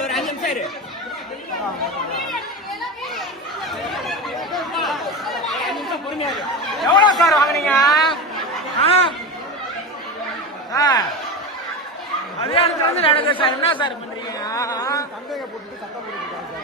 ஒரு 5 நிமிஷம் இரு. எவ்வளவு சார் வாங்குனீங்க? கல்யாணத்துல வந்து நடக்குது சார். என்ன சார் பண்றீங்க? சந்தையை போட்டுட்டு சட்டம் போட்டுருக்காங்க.